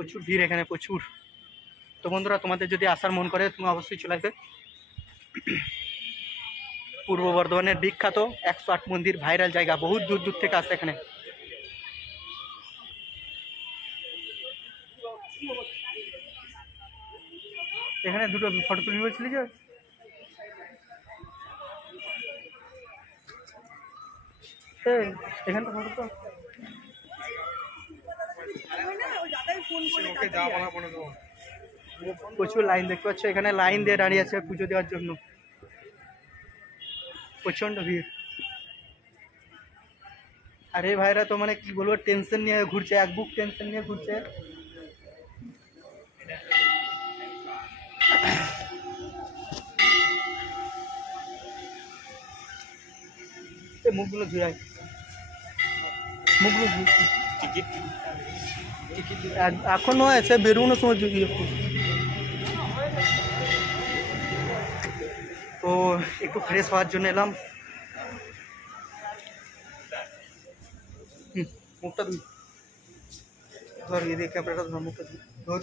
প্রচুর ভিড় এখানে, প্রচুর। তো বন্ধুরা, তোমাদের যদি আসার মন করে তুমি অবশ্যই চলে আসবে। পূর্ব বর্ধমানের বিখ্যাত 108 মন্দির, ভাইরাল জায়গা, বহুত দূর দূর থেকে আসে এখানে। এখানে দুটো ফটো তুলি বলছিলি যে, এখানে তো ফটো তো প্রচুর লাইন দেখতে পাচ্ছ, এখানে লাইন দিয়ে দাঁড়িয়ে আছে পুজো দেওয়ার জন্য, প্রচন্ড ভিড়। আরে ভাইরা তো মানে কি বলবো, টেনশন নিয়ে ঘুরছে, এক বুক টেনশন নিয়ে ঘুরছে। মুখগুলো ধুয়ে, মুখগুলো এখনো আছে, বেরোনোর সময় ধুয়ে। তো একটু ফ্রেশ হওয়ার জন্য এলাম। মুখটা ধুই, ধর এদিকে ক্যামেরাটা ধর, মুখটা ধর।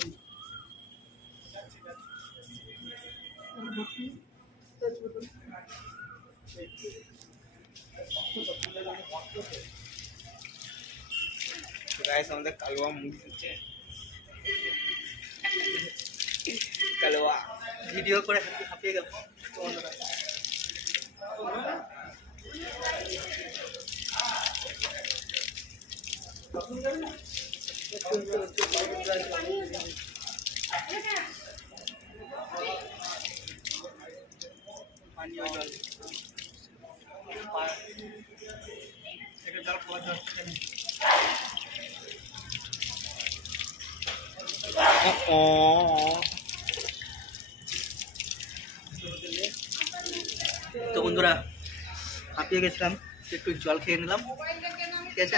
আমাদের কালোয়া মুখ দিচ্ছে, কালোয়া ভিডিও করে হাঁপিয়ে গেল। পানীয় জল, জল খাওয়া যাচ্ছে না। তো বন্ধুরা, হাঁপিয়ে গেছিলাম, একটু জল খেয়ে নিলাম, ঠিক আছে।